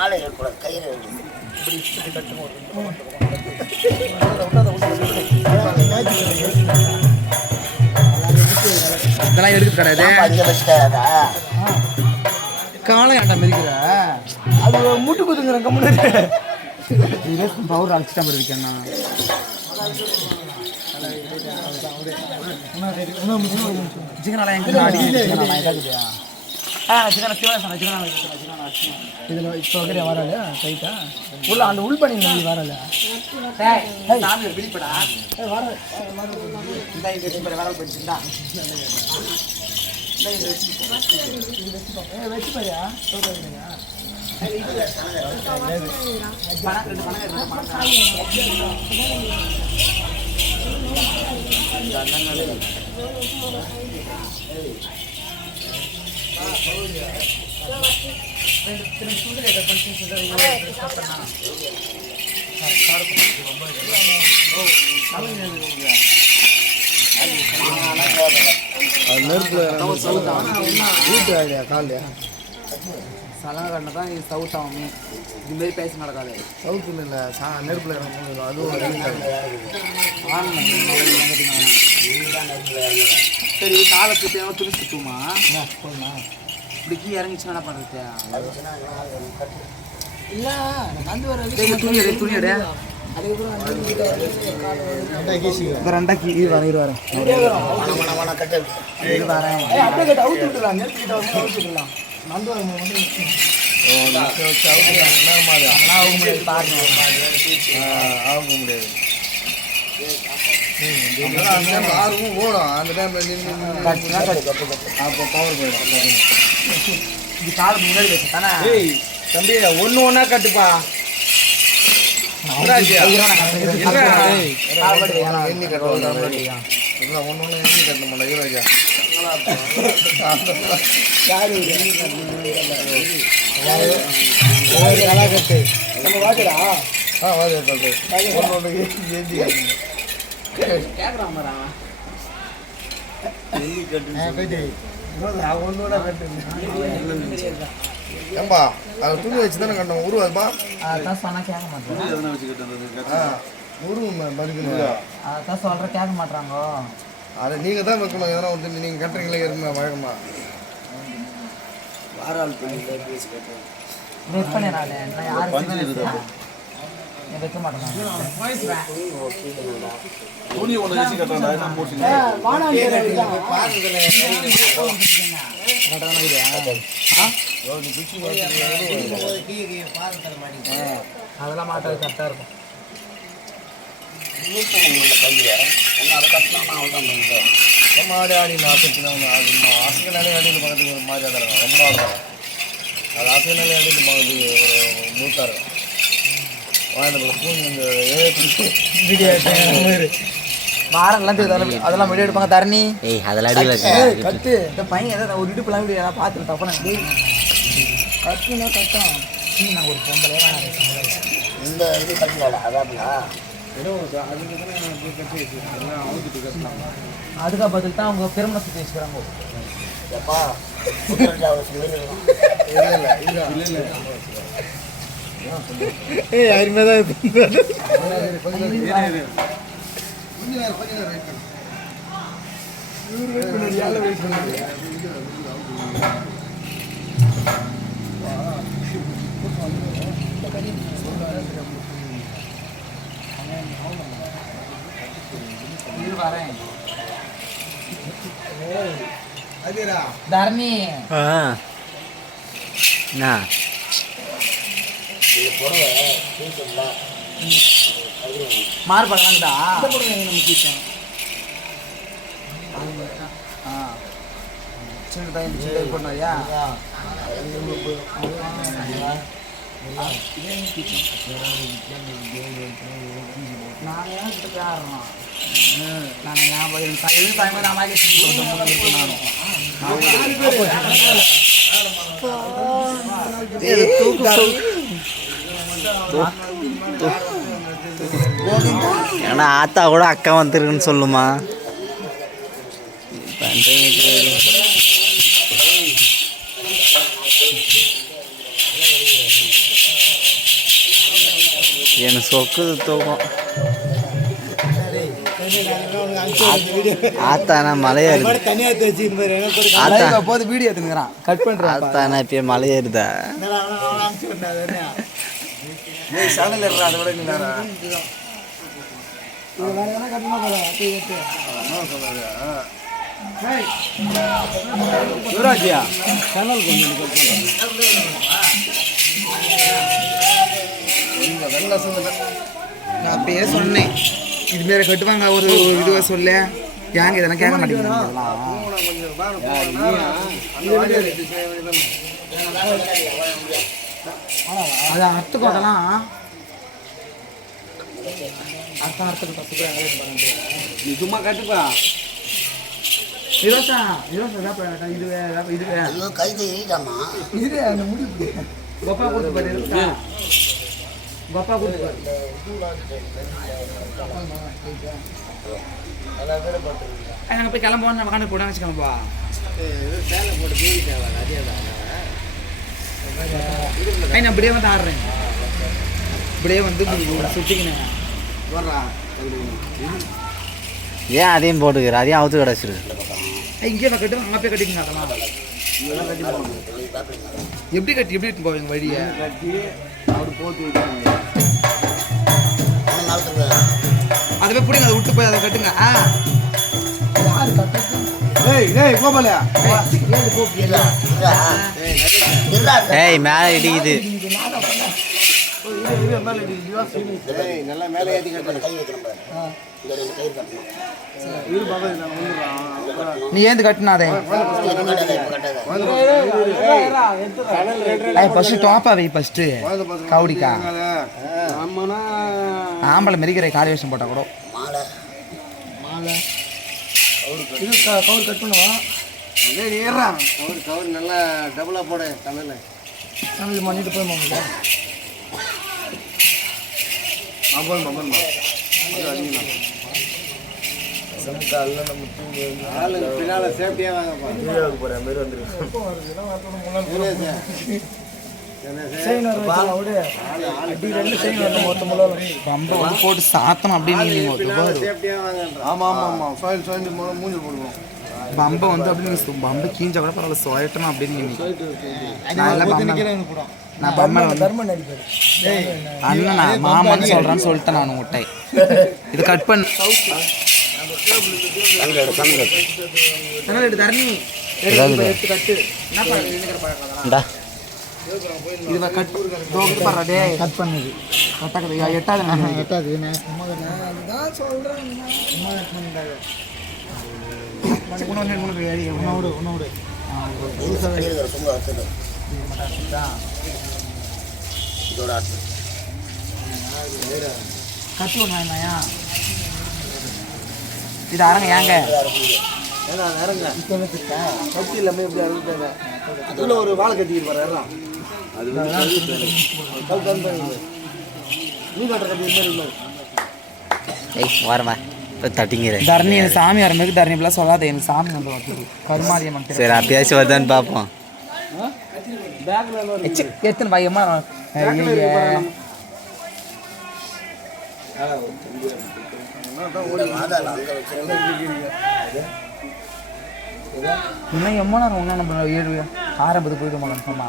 ஆளை இருக்கக்கூடாது கயிறு இதெல்லாம் எடுக்க கிடையாது அங்கே வச்சுட்டாரா காலம் ஏன்டா மிதிக்கிற அது முட்டு குத்துங்கிற கம்முன்னு பவுடர் அடிச்சிட்டா மாதிரி இருக்கேண்ணா சிக்கன் சிவன் சிக்கன் இதில் இப்போ வைக்கிறியா வராது டைட்டா உள்ள அந்த உள் பண்ணி நீ வரல சாமி பிடிப்படா வர இந்த சலங்க கண்ணை தான் இது சவுத் பேச நடக்காது இல்லை சா நெருப்பில் இறங்கும் அதுவும் சரி காலத்து தேவை துணி சுத்துமா இப்படி கீழே இறங்கிச்சுன்னா என்ன பண்ணுறது இல்லை வந்து வர துணி எடு துணி எடு. ரெண்டா கீ வரேன். இது வரேன். இது வரேன். அப்படியே கட்டு அவுத்து விட்டுலாம் அவுத்து விட்டுலாம் நந்து வர ஆக முடியாது முடியாது ஆர்வம் ஓடும் அந்த டைமில் நின்று அப்போ பவர் போயிடும் இது காலுக்கு முன்னாடி வச்சு தானே ஏய் தம்பி ஒன்று ஒன்றா கட்டுப்பா எண்ணி கட்ட மாட்டேன் ஈரோஜா கட்டு ஆ வாதி கட்டு கட்டு ஏம்பா அது துணி வச்சு தானே கட்டணும். உருவாதுப்பா அதான் சொன்னா கேட்க மாட்டேன் உருவம் மறுக்கணும் அதான் சொல்ற கேட்க மாட்டாங்க அதை நீங்கள் தான் வைக்கணும். எதனா ஒரு நீங்கள் கட்டுறீங்களே ஏற்கனவே வழக்கமா? வாரால் பண்ணி பேசி வைக்க மாட்டேன் அதெல்லாம் மாட்டாது கரெக்டாக இருக்கும். ரொம்ப ஆடி ஆடி நான் ஆசைனாலே ஆசைனாலே ஆடி பக்கத்துக்கு ஒரு மாதிரி தான் ரொம்ப ஆடுறாங்க அது ஆசைனாலே ஆடி பக்கத்துக்கு ஒரு மூத்தா இருக்கும் வாழ்ந்த பூஞ்சி இந்த வீடியோ வாரம்லாம் தெரியுது அதெல்லாம் அதெல்லாம் வீடியோ எடுப்பாங்க. தரணி. ஏய் அதெல்லாம் அடி ஏய், கட்டு. இந்த பையன் ஏதாவது ஒரு இடுப்புலாம் வீடியோ ஏதாவது பார்த்துட்டு தப்பா கட்டுனா கட்டும். நான் ஒரு பொம்பளை இந்த இது கட்டலடா அதான்டா. அதுக்காக பதில் தான் அவங்க பெருமை சுற்றி வச்சுக்கிறாங்க எப்பா வேணும் ஏய் யாருமே தான் தரணி. என்ன இது புடவை தூக்கம்ல மாறு பார்க்கலாங்கடா சின்ன டைம் சின்ன டைம் பண்ணாயா நாங்கள் ஏன் கிட்ட ஆடுறோம் நாங்கள் ஞாபகம் எழுதி டைம் நான் வாங்கி ஏன்னா ஆத்தா கூட அக்கா வந்துருக்குன்னு சொல்லுமா? எனக்கு சொக்குது தூக்கம். ஆத்தானா மலையேறுது ஆத்தா. போது வீடியோ எடுத்துக்கிறான் கட் பண்றான் ஆத்தானா இப்போ மலையேறுதா விட்டாரு சேனல் ஏறா அதை விட நீ வேற. இது வேற எதனா கட்டணும் போல அப்படி எடுத்து யுவராஜியா நான் அப்பயே சொன்னேன். இது மாரி கட்டுவாங்க ஒரு இதுவை சொல்ல. ஏங்க இதெல்லாம் கேட்க மாட்டேங்கிறாங்க அது அர்த்தக்கோட்டெல்லாம் அர்த்தம் நீ சும்மா கட்டுப்பா. இருபத்தா இருபத்தா இது வேற, இது வேற. ஐயோ கைது எழுதாமா இது அந்த முடிப்பு கொப்பா கொடுத்து பாரு கொப்பா கொடுத்து பாரு. ஐய், நாங்க போய் கிளம்புவோம் நம்ம கண்டு போட வச்சு கிளம்புவா ஐய், நான் இப்படியே வந்து ஆடுறேன். இப்படியே வந்து சுட்டிக்கினேன் ஏன் அதையும் போட்டுக்கிற? அதையும் அவுத்து கிடச்சிரு. இங்கே நான் கட்டுவேன் அங்கே போய் கட்டிக்கங்க அதெல்லாம் எப்படி கட்டி எப்படி போவீங்க வழியை கட்டி அவர் போட்டு அதை போய் பிடிங்க அதை விட்டு போய் அதை கட்டுங்க. ஆ. ஏய் ஏய் மேலே இடிக்குது. நல்லா மேலே ஏற்றி நீ ஏந்து கட்டினாதே. ஃபர்ஸ்ட் டாப்பா வை ஃபர்ஸ்ட் கவுடிக்கா. ஆம்பளை மெரிக்கிற காலி வேஷம் போட்டா கூட இது கவுர் கட் பண்ணுவா? அதே நீ ஏறா கவர் கவர் நல்லா டபுளாக போட தலையில். தமிழ் பண்ணிட்டு போய் மாமா அம்பன்மா ஆளுங்க பின்னால சேஃப்டியாக வாங்கப்பா. வீடியோவுக்கு போகிறேன் மாரி ரொம்ப வந்து போட்டு சாத்தணும் அப்படின்னு ஆமாம் ஆமாம் ஆமாம் சாயில் மூணு மூஞ்சி போடுவோம். பம்பை வந்து அப்படின்னு பம்பை கீஞ்சா கூட பரவாயில்ல சுயட்டணும் அப்படின்னு நீங்க நான் எல்லாம் பம்பை நான் பம்மை வந்து அண்ணன் நான் மாமான்னு சொல்றேன்னு சொல்லிட்டேன் நான் முட்டை இது கட் பண்ணு. தரணி. எடுத்து கட்டு. என்ன இது கட் பாரு டேய். கட் பண்ணுது. கட்டாக்குது எட்டாது நான் எட்டாது நான் சும்மா அதுதான் சொல்கிறேன் சும்மா கட் பண்ணிட்டாங்க. உன்னோட உன்னோட உன்னோட கட்டு இது அரங்க ஏங்க. ஏன்னா இறங்க. கத்தி இல்லாமல் எப்படி அறுத்தாங்க அதில் ஒரு வாழை கட்டிக்கிட்டு அது வரமா. இப்போ தட்டிங்கிறேன் தரணி எனக்கு சாமி வரும்போது தரணி இப்படிலாம் சொல்லாத. எனக்கு சாமி வந்து வருது கருமாரியம்மன் சரி அப்பயாச்சும் வருதான்னு பார்ப்போம். எத்தனை பையமா இன்னும் எம்மோ நேரம் ஒன்றும் நம்ம ஏழு ஆரம்பத்து போயிடுமா கன்ஃபார்மா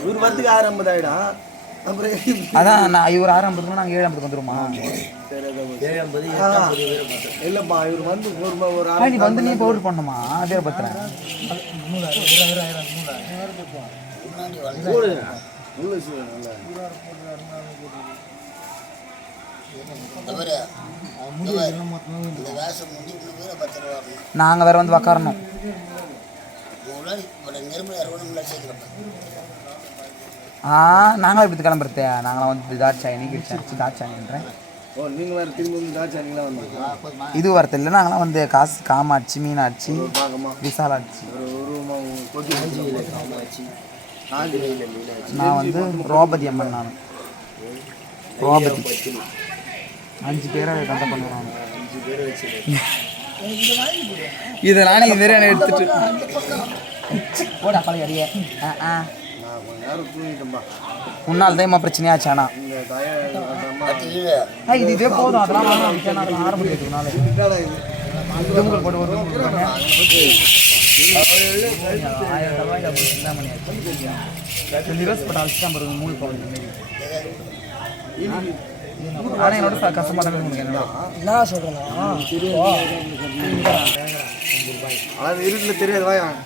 இவர் வரத்துக்கு ஆறு ஐம்பது ஆயிடும் அப்புறம் அதான் நான் இவர் ஆரம்பத்துக்கு நாங்கள் ஏழு ஐம்பதுக்கு வந்துருமா இல்லைப்பா இவர் வந்து ஒரு ஒரு நீ வந்து நீ பவுடர் பண்ணுமா அதே பத்திரேன். நாங்கள் வேற வந்து உக்காரணும். நாங்களும் இப்படி கிளம்புறது. நாங்களாம் வந்து தாட்சாயி நீங்க தாட்சாயின்றேன் இது வரது இல்லை நாங்களாம் வந்து காசு காமாட்சி மீனாட்சி விசாலாட்சி நான் வந்து ரோபதி அம்மன் நான். ரோபதி அஞ்சு பேரை கண்ட பண்ணுறாங்க. இதை நானே இது வேற எடுத்துட்டு போடா பழைய அடியே. ஆ ஆ. முன்னாள் தான் பிரச்சனையாச்சு ஆனா. இந்த தய அந்தம்மா ஆ, இது இதே போதும் அதெல்லாம் வேணாம் அதுக்கு நான் ஆற முடியாது நாள் என்னடா இது தும்கள் போட்டு. ஆயிரம் பண்ணியாச்சு ரிவர்ஸ் போட்டு அழைச்சிட்டான் பாருங்க மூணு பவுன் ஆனால் என்னோட ச- கஷ்டமா தான் உங்களுக்கு என்னோட? என்ன சொல்கிறேன் அதாவது இருட்டில் தெரியாது வாயா ஆடும்போது அந்த பாத்திரத்தை தான்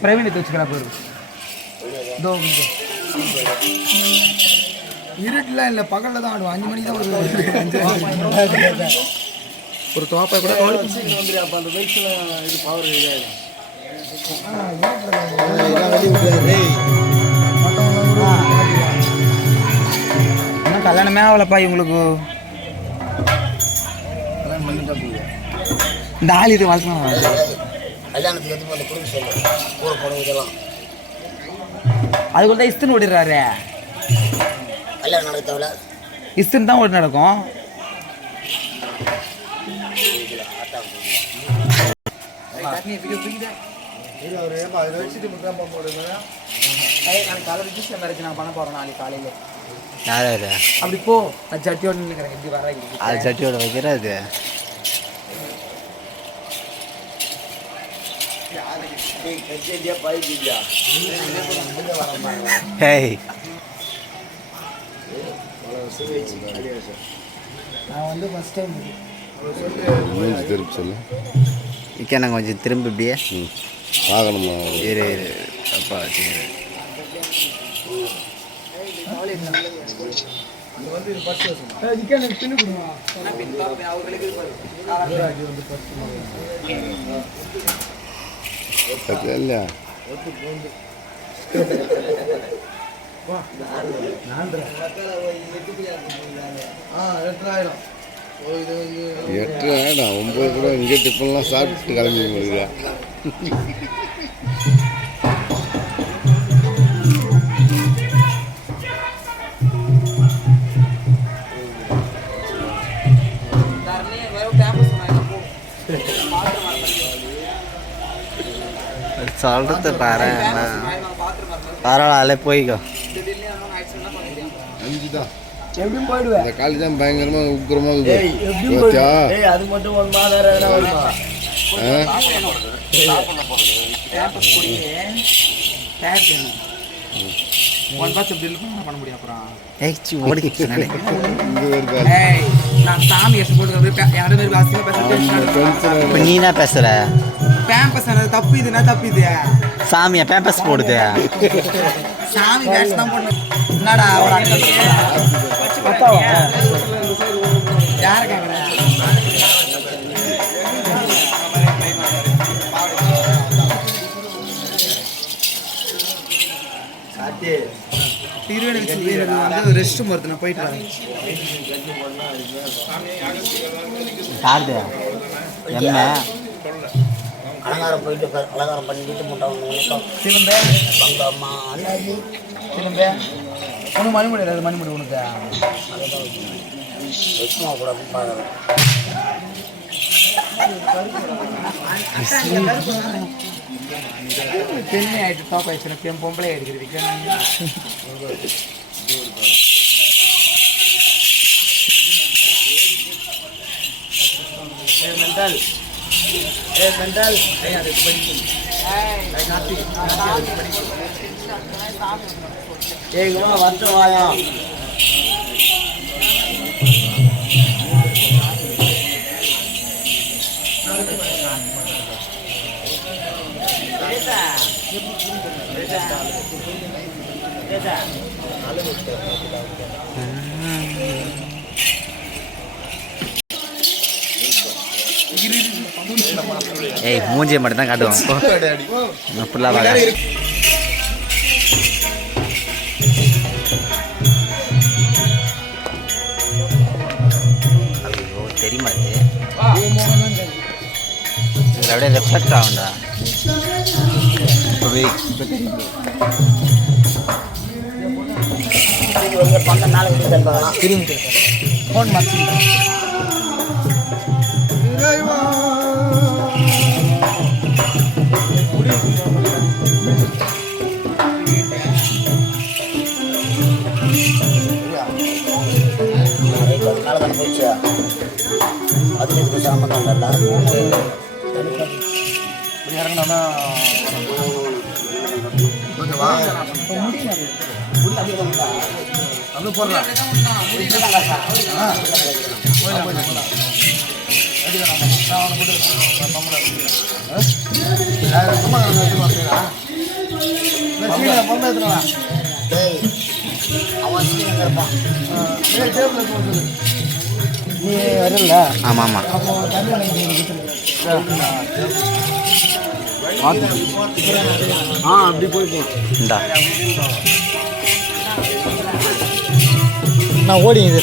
பிரவீன் இதோ இங்க. இருட்டுலாம் இல்லை. பகலில் தான் ஆடுவோம். அஞ்சு மணிக்கு தான் ஒரு ஒரு தோப்பை கூட அந்த பைக்ஸில் இது பவர் இதாகிடும் கல்யாணமே ஆகலப்பா இவங்களுக்கு. இந்த ஆள் இது வளர்க்கணும். கல்யாணத்துக்கு எடுத்து வந்து கொடுக்க சொல்லு ஊற போடுறது இதெல்லாம். அதுக்குள்ள தான் இஸ்தின் ஓடிடுறாரு. கல்யாணம் நடக்க தேவையில்ல. இஸ்தின் தான் ஓடி நடக்கும். நான் பண்ண போகிறேன் நாளைக்கு காலையில் அப்படி போ. நான் ஜட்டியோட நினைக்கிறேன் இப்படி வர அது சட்டியோட வைக்கிறது திருப்பி சொல்லு இக்கா நாங்கள் கொஞ்சம் திரும்ப இப்படியே. பார்க்கணுமா இரு இரு. அப்பா சரி பின்னு கொடுமா எட்டு ஆயிடும் ஒம்பது கூட இங்கே டிஃபன்லாம் சாப்பிட்டு கிளம்பி முடியல சொல்கிறது பாரு பரவாயில்ல போய்க்கோ. அஞ்சு தான் எப்படியும் போயிடுவேன். இந்த காலி தான் இருக்குது. அது மட்டும் நான். சாமி பேம்பஸ் ஆனது தப்பு இதுனா தப்பு இது? சாமியா பேம்பஸ் போடுது. சாமி பேட்ச் தான் போடணும். என்னடா ஒரு அப்பாவா? யாரை வந்து ரெஸ்ட் வருது நான் போயிட்டு வரேன். யாருது என்ன? அலங்காரம் போயிட்டு அலங்காரம் பண்ணிட்டு முட்டை ஒன்று ஒன்று திரும்ப பங்க அம்மா அண்ணாஜி. திரும்ப உனக்கு மணிமுடி ஏதாவது மணிமுடி உனக்கு. விஷ்ணுவை கூட பார்க்குறேன் பெண்ணே ஆயிட்டு டாப் ஆயிடுச்சு பெண் பொம்பளை எடுக்கிறதுக்கு மென்டல் ஏ மென்டல் ஏய் அது படிக்கும். ஏய் நாத்தி நாத்தி அது படிக்கும். ஏங்கம்மா வருஷம் வாயா. ஏய் மூஞ்சியை மட்டும் தான் காட்டுவோம் போ ஃபுல்லாக பார்க்க ஐயோ தெரியுமா இது? இது அப்படியே ரெஃப்ளெக்ட் ஆகும்டா. திரும்பி ஃபோன் மாற்றி அதுல இதுக்கு சம்மந்தம் இல்லைல்ல இப்படி இறங்கினா போடுறா அவன் நீ வரல ஆமாம் ஆமாம் ஆ. அப்படி போய் போ. இந்தா. நான் ஓடி இது